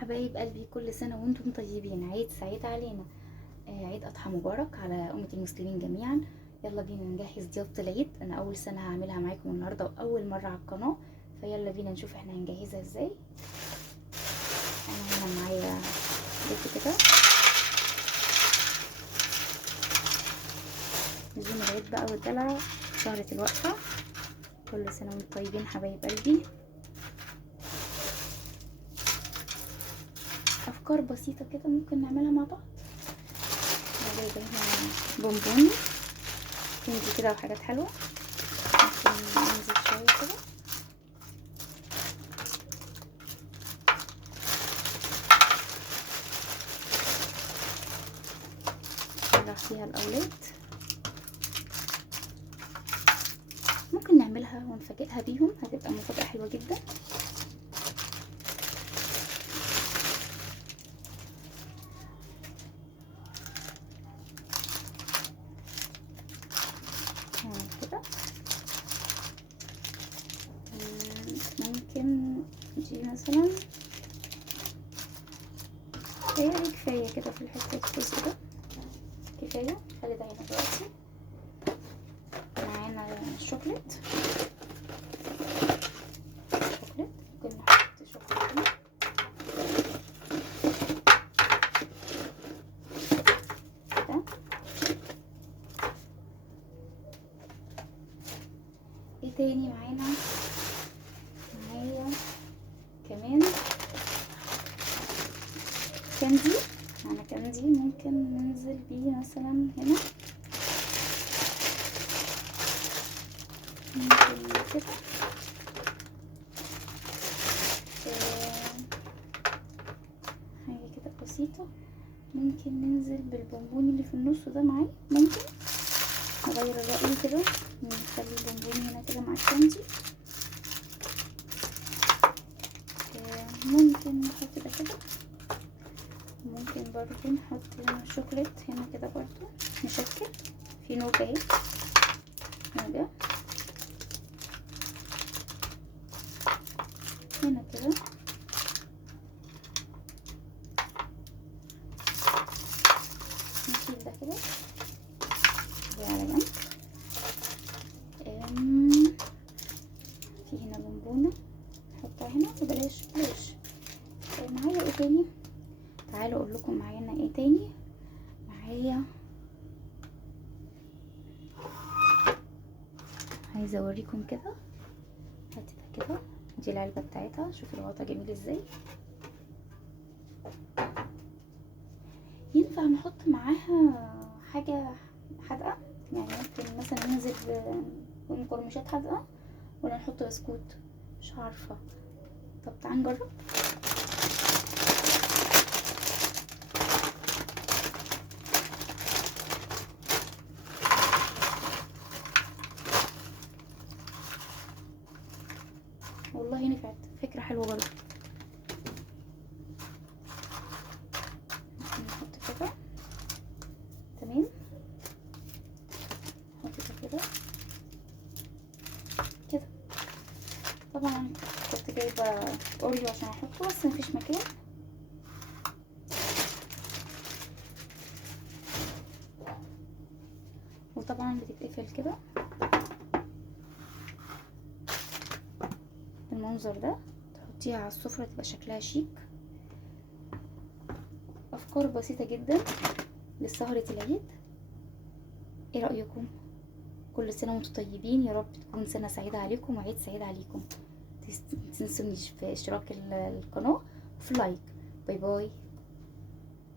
حبايب قلبي، كل سنة وانتم طيبين. عيد سعيد علينا. عيد أضحى مبارك على أمة المسلمين جميعا. يلا بينا نجهز ضيافة العيد. أنا أول سنة هعملها معاكم النهاردة وأول مرة على القناة، فيلا بينا نشوف احنا هنجهزها ازاي. أنا هنا معايا بيت كده زين العيد بقى والدلع، سهرة الوقفة. كل سنة وانتم طيبين حبايب قلبي. أفكار بسيطة كده ممكن نعملها مع بعض. جايبه هنا بونبوني كنزي كده وحاجات حلوه، ممكن ننزل شويه كده. نطلع فيها الاولاد، ممكن نعملها ونفاجئها بيهم، هتبقى مفاجاه حلوه جدا. كده ممكن دي مثلا كفايه كده في الحته الكويس كده، كفايه. خلي ده هنا دلوقتي. معانا الشوكليت، ممكن نحط شوكليت هنا. كده ايه تاني معايا كمان كاندي. معانا كاندي ممكن ننزل بيه مثلا هنا، ممكن كده. حاجة كده بسيطة. ممكن ننزل بالبونبوني اللي في النص ده معاه، ممكن نغير الرأي كده، نخلي البونبوني هنا كده مع الكاندي. ممكن نحط ده كده، ممكن برضو نحط هنا شوكولات هنا كده برضو، نشكل في نوجة اهي، نوجة هنا كده. نشيل ده كده على جنب. في هنا بونبونة نحطها هنا، وبلاش معايا ايه تاني. تعالوا اقول لكم معانا ايه تاني. معايا عايزه اوريكم كده، هاتي ده كده، دي العلبه بتاعتها، شوفوا الغطا جميل ازاي. ينفع نحط معاها حاجه حادقه، يعني ممكن مثلا ننزل بمقرمشات حادقه ولا نحط بسكوت، مش عارفه. طب تعال نجرب. والله نفعت، فكره حلوه برضه. نحط كده تمام، نحط كده كده. طبعا كنت جايبه اوريو عشان احطه بس مفيش مكان. وطبعا بتتقفل كده بالمنظر ده، تحطيها على السفرة تبقى شكلها شيك. افكار بسيطة جدا لسهرة العيد. ايه رأيكم؟ كل سنة وانتم طيبين، يا رب تكون سنة سعيدة عليكم وعيد سعيد عليكم. متنسونيش في اشتراك القناة وفي اللايك. باي باي.